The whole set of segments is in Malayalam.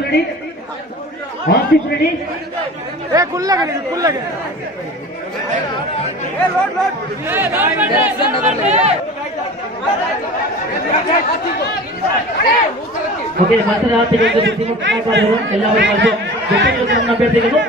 ready? Asif ready? Kullagani. Load. Okay, മത്സരാർത്ഥികൾക്ക് ബുദ്ധിമുട്ടുണ്ടാക്കാതെ എല്ലാവരും മത്സരം അഭ്യർത്ഥിക്കുന്നു.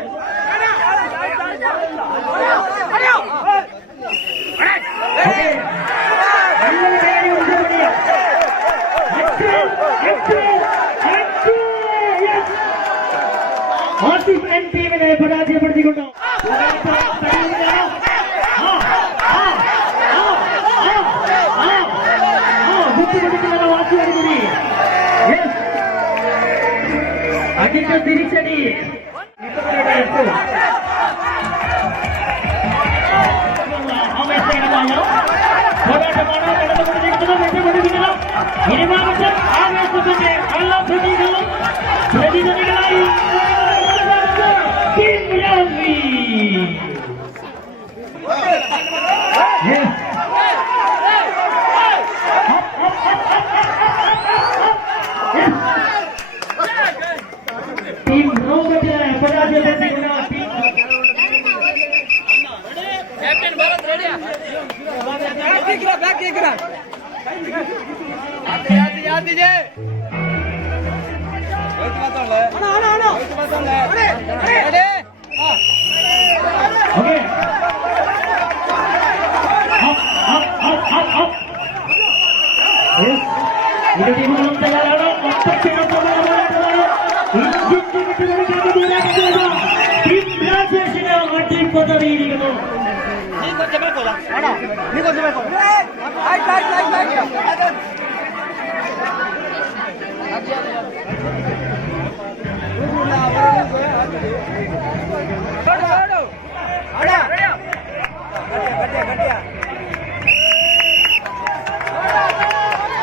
ആസിഫ് എൻ ടീമിനെ പരാജയപ്പെടുത്തിക്കൊണ്ട് അതിന്റെ തിരിച്ചടി ആവേശകരമായ പോരാട്ടമാണ് നടന്നുകൊണ്ടിരിക്കുന്നത്. ആവേശത്തിന്റെ എല്ലാ പ്രതിനിധികളായി ടീം റോബോട്ടിനെ പരാജയപ്പെടുത്തിക്കൊണ്ട് ഇരു ടീമുകളും തയ്യാറാണ്. ടീം രാജേഷിന് അടിപ്പതറിയിരിക്കുന്നു.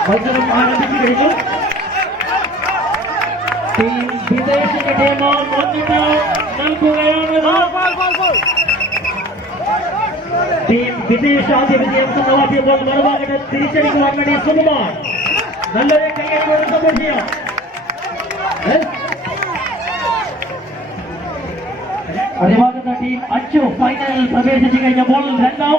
മത്സരം ആരംഭിച്ചു കഴിഞ്ഞു. ടീം വിദേശിന്റെ ടീം മുന്നിട്ട് നൽകുകയാണ്. ടീം വിദേശാധിപത്യം സ്വന്തമാക്കിയപ്പോൾ മറുഭാഗത്ത് തിരിച്ചടിക്കുവാൻ വേണ്ടി സുകുമാർ നല്ലൊരു കൈയ്യോട് സപ്പോർട്ട് ചെയ്യാം. അതിഭാഗത്ത് ടീം അച്ചു ഫൈനലിൽ പ്രവേശിച്ചു കഴിഞ്ഞപ്പോൾ രണ്ടാം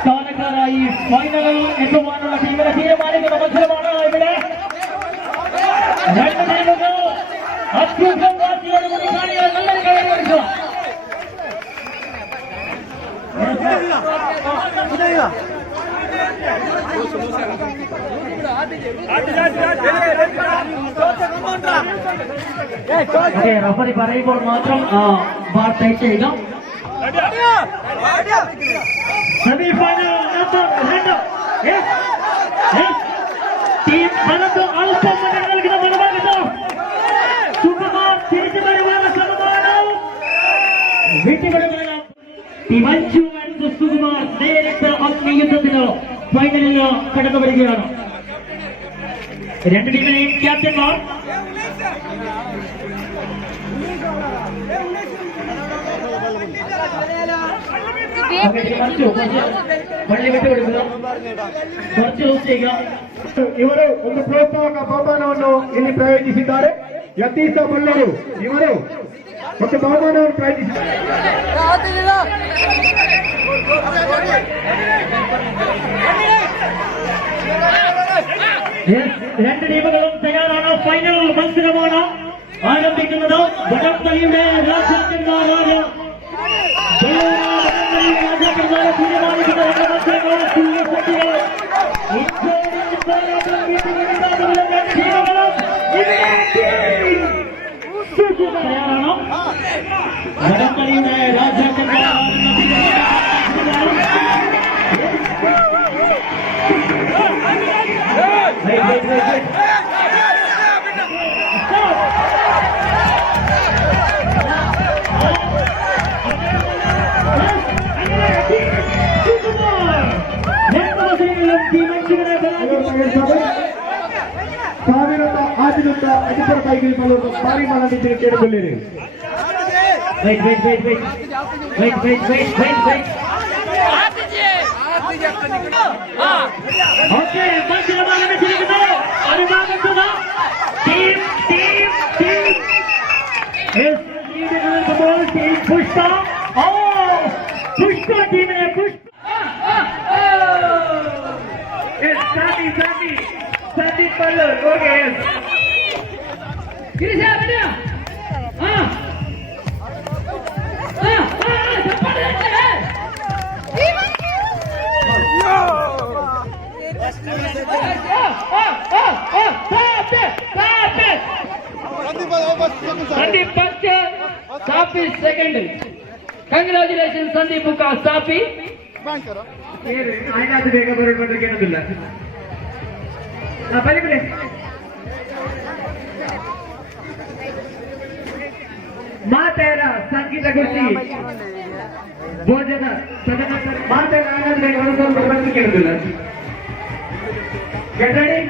സ്ഥാനക്കാരായി ഫൈനലിൽ എത്തുവാനുള്ള ടീമിനെ തീരുമാനിക്കുന്ന മത്സരമാണ് ഇവിടെ. രണ്ട് ടീമുകൾ അത്യുഗ്രവാദിയോടുകൂടി കാണികൾ നല്ലൊരു കൈയ്യടിച്ചു. റഫറി പറയുമ്പോൾ മാത്രം ബാർ ടൈറ്റ് ചെയ്യുക. സെമിഫൈനൽ ടീം അനന്ത് അല്പം മുന്നിൽ നൽകുന്ന മറുഭാഗത്ത് സുകുമാർ തിരിച്ചു വരുവാനുള്ള ശ്രമമാണ്. വിട്ടുകൊടുക്കുന്ന ടീം അഞ്ചു ആൻഡ് സുകുമാർ നേരിട്ട് അഗ്നിയുദ്ധത്തിന് ഫൈനലിൽ കടന്നു വരികയാണ്. രണ്ട് ടീമിലെയും ക്യാപ്റ്റന്മാർ പള്ളി വിട്ടുകൊടുക്കുക. കുറച്ച് യൂസ് ചെയ്യുക. ಇವರು ಒಂದು ಪ್ರೋತ್ಸಾಹಕ ಬಹುಮಾನವನ್ನು ಇಲ್ಲಿ ಪ್ರಯೋಗಿಸಿದ್ದಾರೆ. ಯತೀಶ ಬಳ್ಳೂರು ಇವರು ಒಂದು ಬಹುಮಾನವನ್ನು ಪ್ರಯೋಗಿಸಿದ್ದಾರೆ. രണ്ട് ടീമുകളും തയ്യാറാണ്. ഫൈനൽ മത്സരമാണ് ആരംഭിക്കുന്നത്. വടംവലിയുടെ രാജാക്കന്മാരായ രാജാക്കന്മാരെ തീരുമാനിക്കുന്ന രണ്ട് മത്സരങ്ങൾ തുല്യസംഖ്യകൾ. തയ്യാറാണ്. വടംവലിയുടെ രാജാക്കന്മാരാണ് Sukumar ಹೆಚ್ಚಿನ ಸಾವಿರದ ಆದಿನಿಂದ ಅಧಿಕರ ಪೈಕಿ ಭಾರಿ ಮಾಡಿದ್ದೀರಿ ಕೇಳಿಕೊಳ್ಳಿರಿ. wait. Okay, ಮಂಚಿನ ಬಾಲನ್ನು ತಿರುಗಿದು ಅರಿವಾಗುತ್ತದೆ. Team. Yes, leading on the ball, team Pushpa. Oh, Pushpa team ne Pushpa. Yes, Sandy Pallar. Okay, yes. Kirisa bana. Sandeep first, Safi second. Congratulations Sandeep ka Safi. ಆಯ್ನಾದ ಬೇಗ ಬರೋದು ಬಂದ್ರೆ ಏನದಿಲ್ಲ. ಬನ್ನಿ ಮಾತೆಯರ ಸಂಗೀತ ಗುರುತಿ ಭೋಜನ ಸದನ ಮಾತೆಯರ ಆಯ್ನಾದ ಬೇಗ ಬರೋದು ಬಂದ್ರೆ ಕೇಳೋದಿಲ್ಲ. Get ready?